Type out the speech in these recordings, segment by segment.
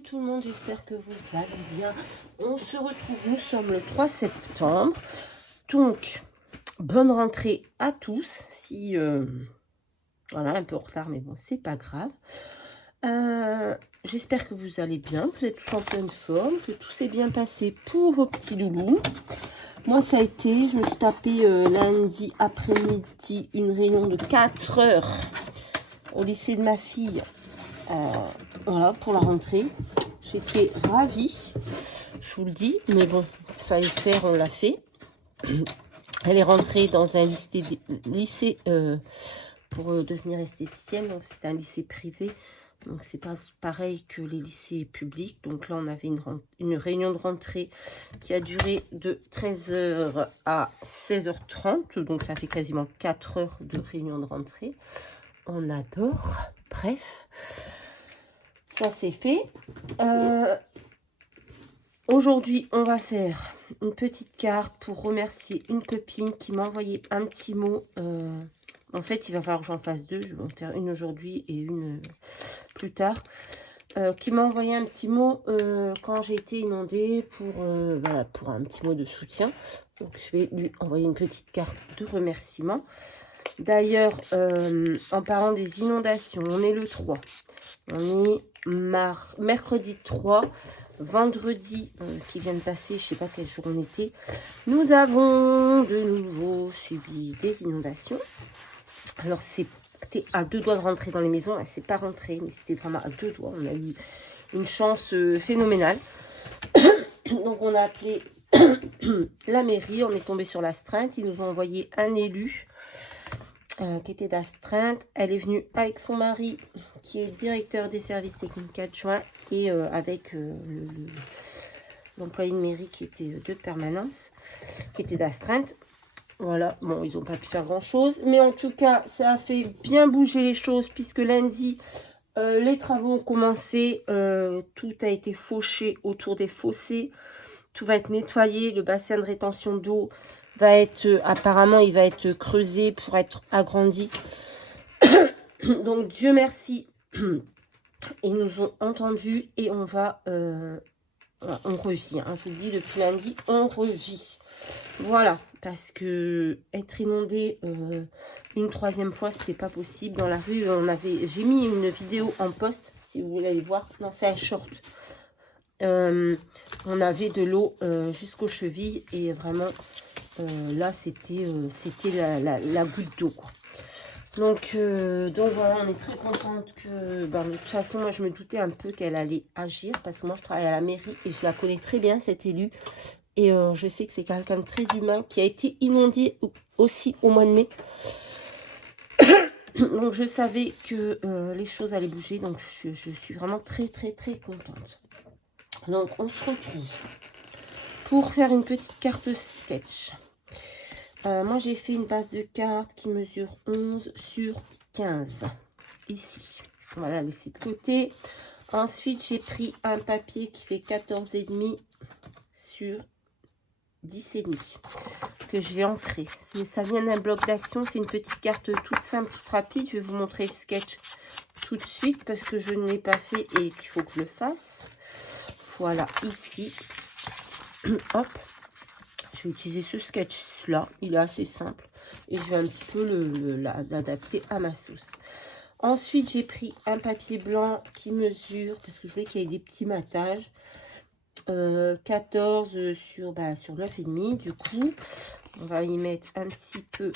tout le monde, j'espère que vous allez bien. On se retrouve, nous sommes le 3 septembre. Donc, bonne rentrée à tous. Si, voilà, un peu en retard, mais bon, c'est pas grave. J'espère que vous allez bien, vous êtes tous en pleine forme, que tout s'est bien passé pour vos petits loulous. Moi, ça a été, je me suis tapé lundi après-midi une réunion de 4 heures au lycée de ma fille. Voilà, pour la rentrée. J'étais ravie, je vous le dis, mais bon, il fallait faire, on l'a fait. Elle est rentrée dans un lycée pour devenir esthéticienne, donc c'est un lycée privé, donc c'est pas pareil que les lycées publics. Donc là, on avait une réunion de rentrée qui a duré de 13 h à 16 h 30, donc ça fait quasiment 4 heures de réunion de rentrée. On adore, bref. Ça c'est fait. Aujourd'hui, on va faire une petite carte pour remercier une copine qui m'a envoyé un petit mot. En fait, il va falloir que j'en fasse deux. Je vais en faire une aujourd'hui et une plus tard. Qui m'a envoyé un petit mot quand j'ai été inondée voilà, pour un petit mot de soutien. Donc, je vais lui envoyer une petite carte de remerciement. D'ailleurs, en parlant des inondations, on est le 3. On est mercredi 3, vendredi qui vient de passer, je ne sais pas quel jour on était. Nous avons de nouveau subi des inondations. Alors, c'était à 2 doigts de rentrer dans les maisons. Elle ne s'est pas rentrée, mais c'était vraiment à 2 doigts. On a eu une chance phénoménale. Donc, on a appelé la mairie. On est tombé sur l'astreinte. Ils nous ont envoyé un élu qui était d'astreinte. Elle est venue avec son mari qui est directeur des services techniques adjoints et avec l'employé de mairie qui était de permanence, qui était d'astreinte. Voilà, bon, ils n'ont pas pu faire grand chose, mais en tout cas, ça a fait bien bouger les choses puisque lundi, les travaux ont commencé, tout a été fauché autour des fossés, tout va être nettoyé, le bassin de rétention d'eau va être, apparemment, il va être creusé pour être agrandi. Donc, Dieu merci, ils nous ont entendus et on va, on revit, hein, je vous le dis, depuis lundi, on revit. Voilà, parce que être inondé une troisième fois, c'était pas possible. Dans la rue, j'ai mis une vidéo en post, si vous voulez aller voir. Non, c'est un short. On avait de l'eau jusqu'aux chevilles et vraiment, là, c'était la goutte d'eau, quoi. Donc voilà, on est très contente que... Ben, de toute façon, moi, je me doutais un peu qu'elle allait agir parce que moi, je travaille à la mairie et je la connais très bien, cette élue. Et je sais que c'est quelqu'un de très humain qui a été inondé aussi au mois de mai. Donc, je savais que les choses allaient bouger. Donc, je suis vraiment très, très, très contente. Donc, on se retrouve pour faire une petite carte sketch. Moi, j'ai fait une base de cartes qui mesure 11 sur 15. Ici. Voilà, laissé de côté. Ensuite, j'ai pris un papier qui fait 14,5 sur 10,5 que je vais ancrer. Ça vient d'un bloc d'action. C'est une petite carte toute simple, toute rapide. Je vais vous montrer le sketch tout de suite parce que je ne l'ai pas fait et qu'il faut que je le fasse. Voilà, ici. Hop. Je vais utiliser ce sketch-là. Il est assez simple. Et je vais un petit peu l'adapter à ma sauce. Ensuite, j'ai pris un papier blanc qui mesure, parce que je voulais qu'il y ait des petits matages. 14 sur 9,5. Du coup, on va y mettre un petit peu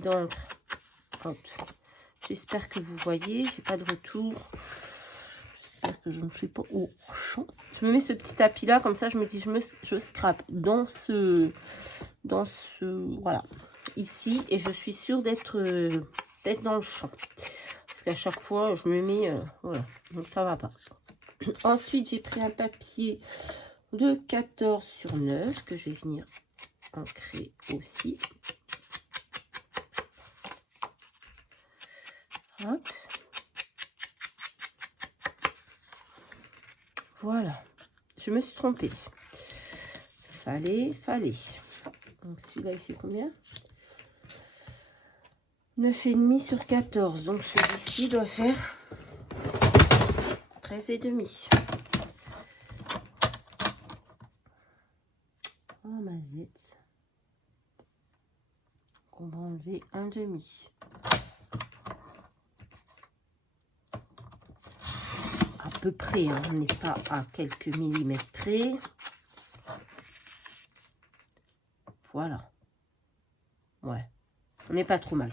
d'encre. J'espère que vous voyez. J'ai pas de retour. J'espère que je ne suis pas au champ. Je me mets ce petit tapis là, comme ça je me dis je scrape dans ce voilà, ici, et je suis sûre d'être dans le champ. Parce qu'à chaque fois je me mets voilà, donc ça va pas. Ensuite, j'ai pris un papier de 14 sur 9 que je vais venir ancrer aussi. Hop. Voilà. Je me suis trompée. Fallait. Donc celui-là, il fait combien? 9,5 sur 14. Donc celui-ci doit faire 13,5. mazette. On va enlever un demi. À peu près, hein, on n'est pas à quelques millimètres près. Voilà. Ouais, on n'est pas trop mal.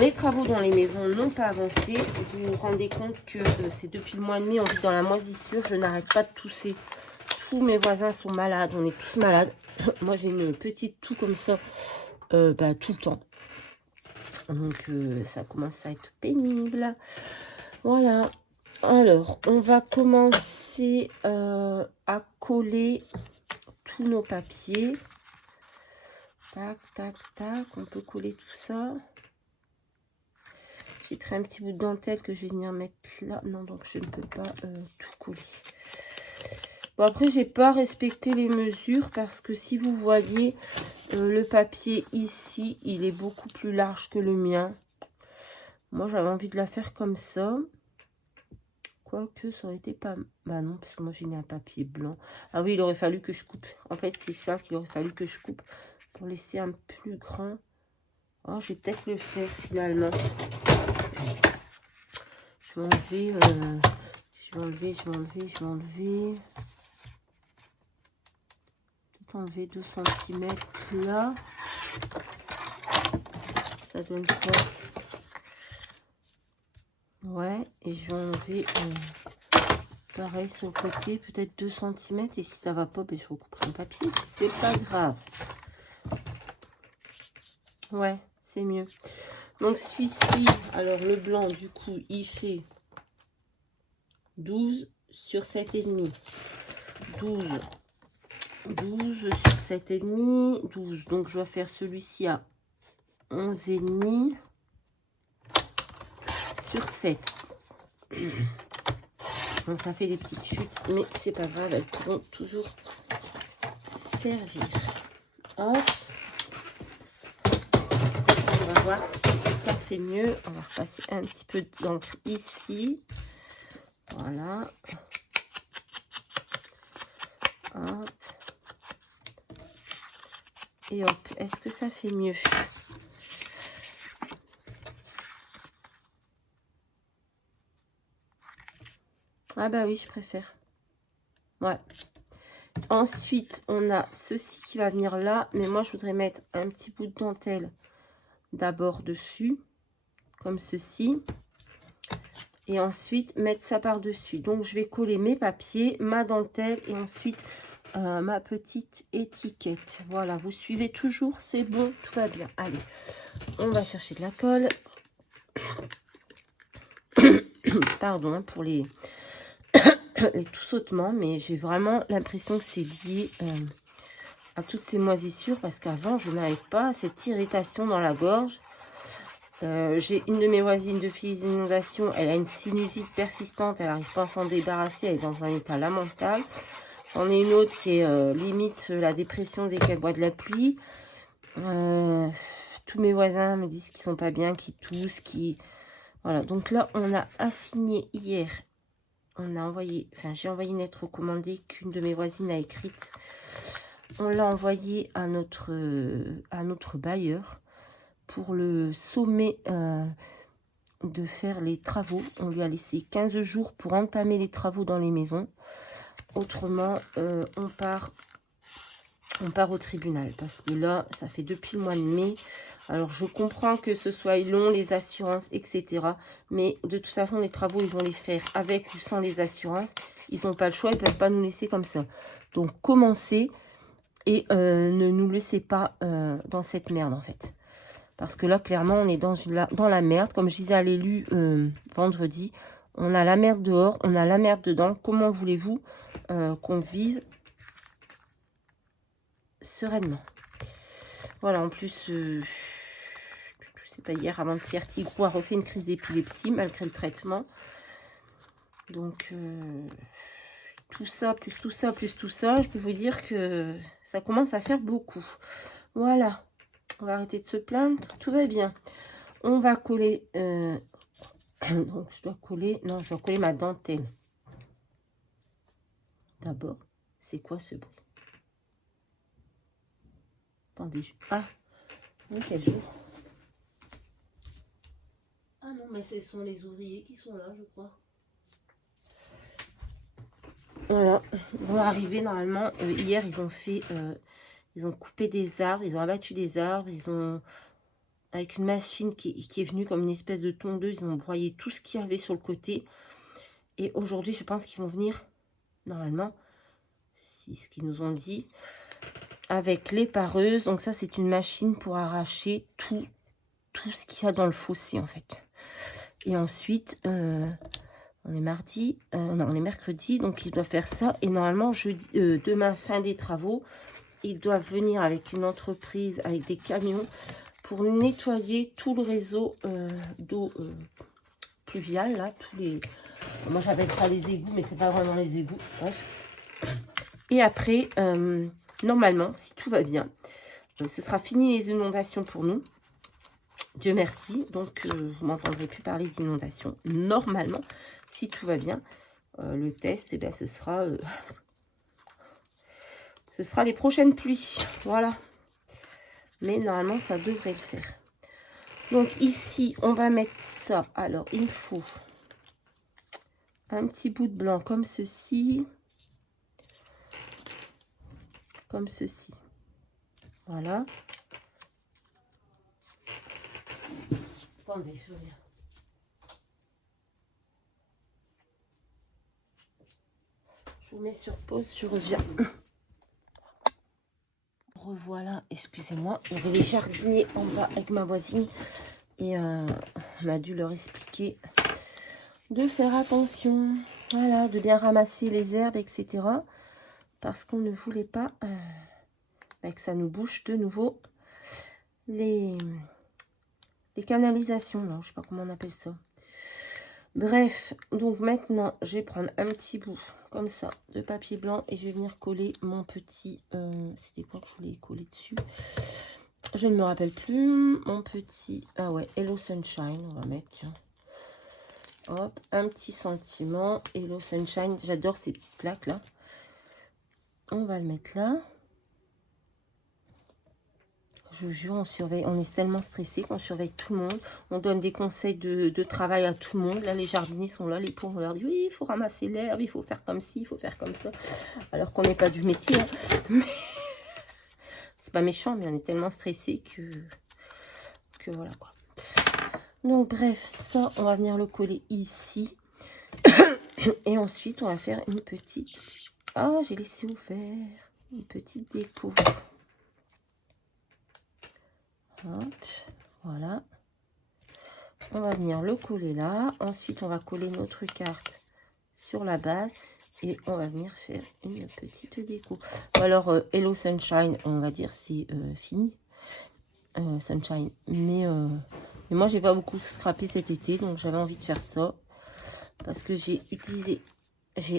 Les travaux dans les maisons n'ont pas avancé. Vous vous rendez compte que c'est depuis le mois de mai, on vit dans la moisissure. Je n'arrête pas de tousser. Tous mes voisins sont malades, on est tous malades. Moi, j'ai une petite toux comme ça tout le temps. Donc, ça commence à être pénible. Voilà. Alors, on va commencer à coller tous nos papiers. Tac, tac, tac. On peut coller tout ça. J'ai pris un petit bout de dentelle que je vais venir mettre là. Non, donc je ne peux pas tout coller. Bon, après, j'ai pas respecté les mesures parce que si vous voyez le papier ici, il est beaucoup plus large que le mien. Moi, j'avais envie de la faire comme ça. Quoique, ça aurait été pas... Bah non, parce que moi, j'ai mis un papier blanc. Ah oui, il aurait fallu que je coupe. En fait, c'est ça qu'il aurait fallu que je coupe pour laisser un plus grand. Oh, je vais peut-être le faire finalement. Je vais enlever, je vais enlever. Peut-être enlever 2 cm là. Ça donne quoi? Ouais, et je vais enlever pareil sur le côté, peut-être 2 cm. Et si ça va pas, ben, je recouperai un papier. C'est pas grave. Ouais, c'est mieux. Donc celui-ci, alors le blanc, du coup, il fait 12 sur 7,5. 12 sur 7,5. 12. Donc je vais faire celui-ci à 11,5 sur 7. Bon, ça fait des petites chutes, mais c'est pas grave, elles pourront toujours servir. Hop. On va voir si ça fait mieux. On va repasser un petit peu d'encre ici. Voilà. Hop. Et hop, est-ce que ça fait mieux? Ah bah oui, je préfère. Ouais. Ensuite, on a ceci qui va venir là. Mais moi, je voudrais mettre un petit bout de dentelle d'abord dessus. Comme ceci. Et ensuite, mettre ça par-dessus. Donc, je vais coller mes papiers, ma dentelle et ensuite ma petite étiquette. Voilà, vous suivez toujours, c'est bon, tout va bien. Allez, on va chercher de la colle. Pardon hein, pour les tout sautements, mais j'ai vraiment l'impression que c'est lié à toutes ces moisissures parce qu'avant, je n'arrive pas à cette irritation dans la gorge. J'ai une de mes voisines depuis les inondations, elle a une sinusite persistante, elle n'arrive pas à s'en débarrasser, elle est dans un état lamentable. J'en ai une autre qui est limite la dépression dès qu'elle boit de la pluie. Tous mes voisins me disent qu'ils sont pas bien, qu'ils toussent, Voilà, donc là, on a assigné hier, j'ai envoyé une lettre recommandée qu'une de mes voisines a écrite. On l'a envoyée à notre bailleur pour le sommet de faire les travaux. On lui a laissé 15 jours pour entamer les travaux dans les maisons. Autrement, on part au tribunal parce que là, ça fait depuis le mois de mai. Alors, je comprends que ce soit long, les assurances, etc. Mais de toute façon, les travaux, ils vont les faire avec ou sans les assurances. Ils n'ont pas le choix, ils ne peuvent pas nous laisser comme ça. Donc, commencez et ne nous laissez pas dans cette merde, en fait. Parce que là, clairement, on est dans la merde. Comme je disais à l'élu vendredi, on a la merde dehors, on a la merde dedans. Comment voulez-vous qu'on vive sereinement? Voilà, en plus, c'est pas hier, avant-hier, Tigrou a refait une crise d'épilepsie malgré le traitement. Donc, tout ça, plus tout ça, plus tout ça, je peux vous dire que ça commence à faire beaucoup. Voilà, on va arrêter de se plaindre, tout va bien. On va coller, donc je dois coller ma dentelle. D'abord, C'est quoi ce bruit? Attendez, ah, oui, quel jour? Ah non, mais ce sont les ouvriers qui sont là, je crois. Voilà, ils vont arriver normalement. Hier, ils ont fait, ils ont coupé des arbres, ils ont abattu des arbres, ils ont, avec une machine qui est venue comme une espèce de tondeuse, ils ont broyé tout ce qu'il y avait sur le côté. Et aujourd'hui, je pense qu'ils vont venir, normalement, c'est ce qu'ils nous ont dit, avec les pareuses. Donc ça, c'est une machine pour arracher tout ce qu'il y a dans le fossé, en fait. Et ensuite, on est mardi, non, on est mercredi, donc ils doivent faire ça. Et normalement, jeudi, demain, fin des travaux, ils doivent venir avec une entreprise, avec des camions, pour nettoyer tout le réseau d'eau pluviale, là, tous les... Moi, j'appelle ça les égouts, mais c'est pas vraiment les égouts. Bref. Et après, normalement, si tout va bien, ce sera fini les inondations pour nous. Dieu merci. Donc, vous m'entendrez plus parler d'inondations. Normalement, si tout va bien, le test, eh bien, ce sera les prochaines pluies. Voilà. Mais normalement, ça devrait le faire. Donc, ici, on va mettre ça. Alors, il me faut un petit bout de blanc comme ceci. Comme ceci. Voilà. Attendez, je reviens. Je vous mets sur pause, je reviens. Revoilà, excusez-moi. Il y avait les jardiniers en bas avec ma voisine. Et on a dû leur expliquer de faire attention. Voilà, de bien ramasser les herbes, etc. Parce qu'on ne voulait pas que ça nous bouche de nouveau les canalisations. Non, je sais pas comment on appelle ça. Bref, donc maintenant, je vais prendre un petit bout comme ça de papier blanc et je vais venir coller mon petit... c'était quoi que je voulais coller dessus? Je ne me rappelle plus. Mon petit... Ah ouais, Hello Sunshine, on va mettre, tiens. Hop, un petit sentiment. Hello Sunshine, j'adore ces petites plaques là. On va le mettre là. Je vous jure, on surveille, on est tellement stressé qu'on surveille tout le monde. On donne des conseils de travail à tout le monde. Là, les jardiniers sont là, les pauvres, on leur dit oui, il faut ramasser l'herbe, il faut faire comme ci, il faut faire comme ça. Alors qu'on n'est pas du métier. Hein. Mais... c'est pas méchant, mais on est tellement stressé que voilà quoi. Donc bref, ça, on va venir le coller ici. Et ensuite, on va faire une petite... Ah, j'ai laissé ouvert. Une petite déco. Hop, voilà. On va venir le coller là. Ensuite, on va coller notre carte sur la base. Et on va venir faire une petite déco. Alors, Hello Sunshine, on va dire c'est fini. Sunshine. Mais moi, j'ai pas beaucoup scrappé cet été. Donc, j'avais envie de faire ça. Parce que j'ai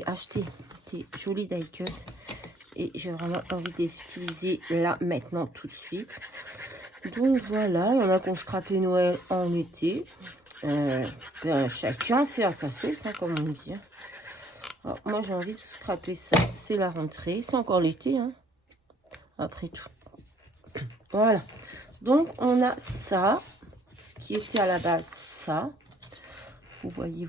acheté des jolis die cuts. Et j'ai vraiment envie de les utiliser là, maintenant, tout de suite. Donc voilà, il y en a qui ont scrappé Noël en été. Chacun fait à sa sauce, hein, comme on dit. Alors, moi, j'ai envie de scraper ça. C'est la rentrée. C'est encore l'été, hein, après tout. Voilà. Donc, on a ça. Ce qui était à la base ça. Vous voyez.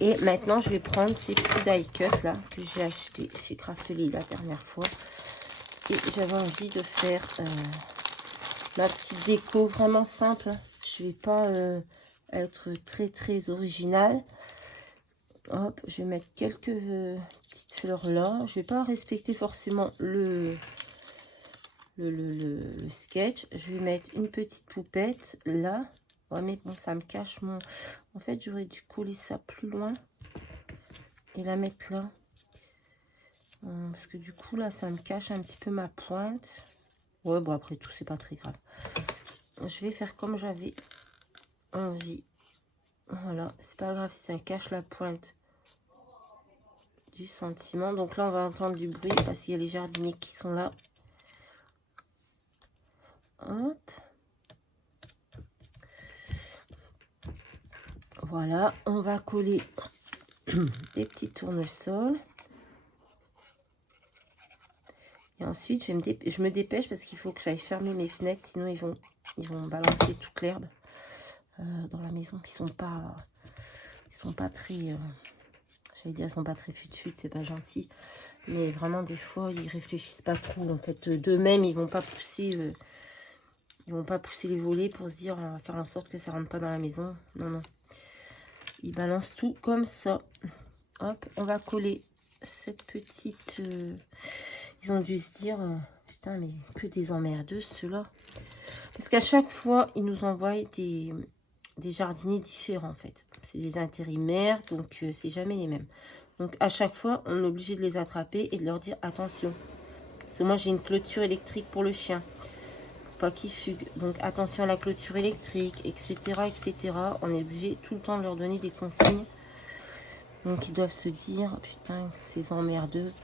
Et maintenant, je vais prendre ces petits die cuts là que j'ai acheté chez Craftly la dernière fois. Et j'avais envie de faire... ma petite déco vraiment simple. Je vais pas être très originale. Hop, je vais mettre quelques petites fleurs là. Je vais pas respecter forcément le sketch. Je vais mettre une petite poupette là. Ouais, mais bon, ça me cache mon... En fait, j'aurais dû coller ça plus loin et la mettre là. Parce que du coup, là, ça me cache un petit peu ma pointe. Ouais, bon, après tout, c'est pas très grave. Je vais faire comme j'avais envie. Voilà, c'est pas grave si ça cache la pointe du sentiment. Donc là, on va entendre du bruit parce qu'il y a les jardiniers qui sont là. Hop. Voilà, on va coller des petits tournesols. Ensuite, je me dépêche parce qu'il faut que j'aille fermer mes fenêtres, sinon ils vont balancer toute l'herbe dans la maison. Ils sont pas très, j'allais dire, ils sont pas très fut-fut, c'est pas gentil. Mais vraiment, des fois, ils réfléchissent pas trop. En fait, d'eux-mêmes, ils vont pas pousser les volets pour se dire, on va faire en sorte que ça rentre pas dans la maison. Non, non. Ils balancent tout comme ça. Hop, on va coller cette petite... Ils ont dû se dire, putain, mais que des emmerdeuses, ceux-là. Parce qu'à chaque fois, ils nous envoient des jardiniers différents, en fait. C'est des intérimaires, donc c'est jamais les mêmes. Donc, à chaque fois, on est obligé de les attraper et de leur dire, attention. Parce que moi, j'ai une clôture électrique pour le chien. Pour pas qu'il fugue. Donc, attention à la clôture électrique, etc., etc. On est obligé tout le temps de leur donner des consignes. Donc, ils doivent se dire, putain, ces emmerdeuses.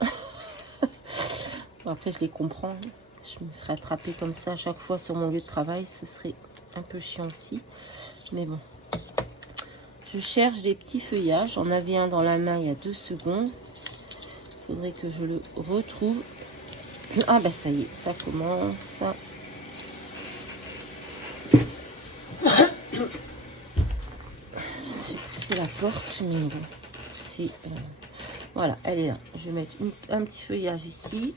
Bon, après, je les comprends. Je me ferais attraper comme ça à chaque fois sur mon lieu de travail. Ce serait un peu chiant aussi. Mais bon. Je cherche des petits feuillages. J'en avais un dans la main il y a 2 secondes. Il faudrait que je le retrouve. Ah, bah ça y est, ça commence. J'ai poussé la porte, mais bon. C'est... voilà, elle est là. Je vais mettre un petit feuillage ici.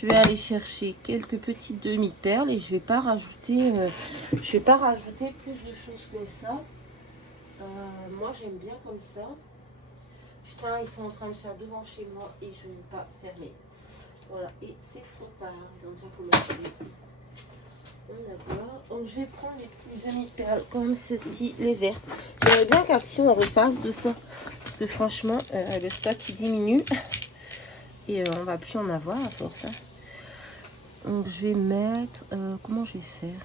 Je vais aller chercher quelques petites demi-perles et je vais pas rajouter plus de choses que ça. Moi j'aime bien comme ça. Putain, ils sont en train de faire devant chez moi et je ne vais pas fermer. Voilà, et c'est trop tard. Ils ont déjà commencé. D'accord. Donc je vais prendre les petites demi-perles comme ceci, les vertes. J'aimerais bien qu'Action repasse de ça. Parce que franchement, le stock il diminue. Et on va plus en avoir à force. Hein. Donc je vais mettre... comment je vais faire?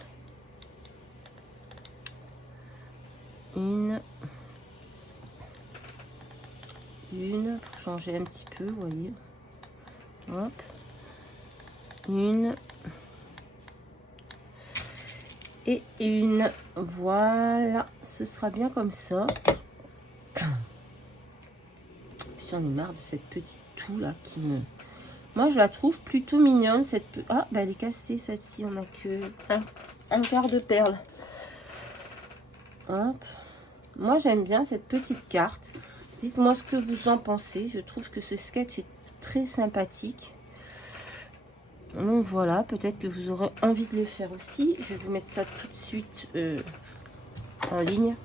Une, pour changer un petit peu, vous voyez. Hop. Une. Et une. Voilà. Ce sera bien comme ça. J'en ai marre de cette petite toux là qui me... Moi, je la trouve plutôt mignonne. Ah, bah elle est cassée celle-ci. On n'a que un quart de perle. Hop. Moi, j'aime bien cette petite carte. Dites-moi ce que vous en pensez. Je trouve que ce sketch est très sympathique. Donc voilà, peut-être que vous aurez envie de le faire aussi. Je vais vous mettre ça tout de suite en ligne.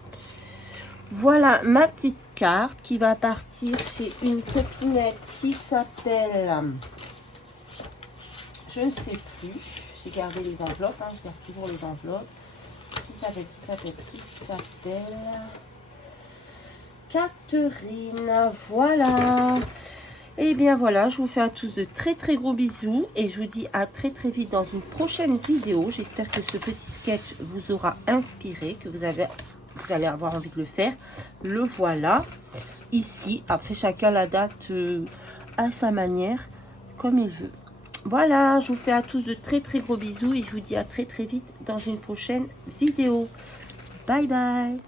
Voilà ma petite carte qui va partir chez une copinette qui s'appelle... je ne sais plus. J'ai gardé les enveloppes. Hein, je garde toujours les enveloppes. Qui s'appelle Catherine. Voilà. Et bien voilà, je vous fais à tous de très très gros bisous. Et je vous dis à très très vite dans une prochaine vidéo. J'espère que ce petit sketch vous aura inspiré, que vous allez avoir envie de le faire. Le voilà. Ici, après chacun l'adapte à sa manière, comme il veut. Voilà, je vous fais à tous de très très gros bisous et je vous dis à très très vite dans une prochaine vidéo. Bye bye.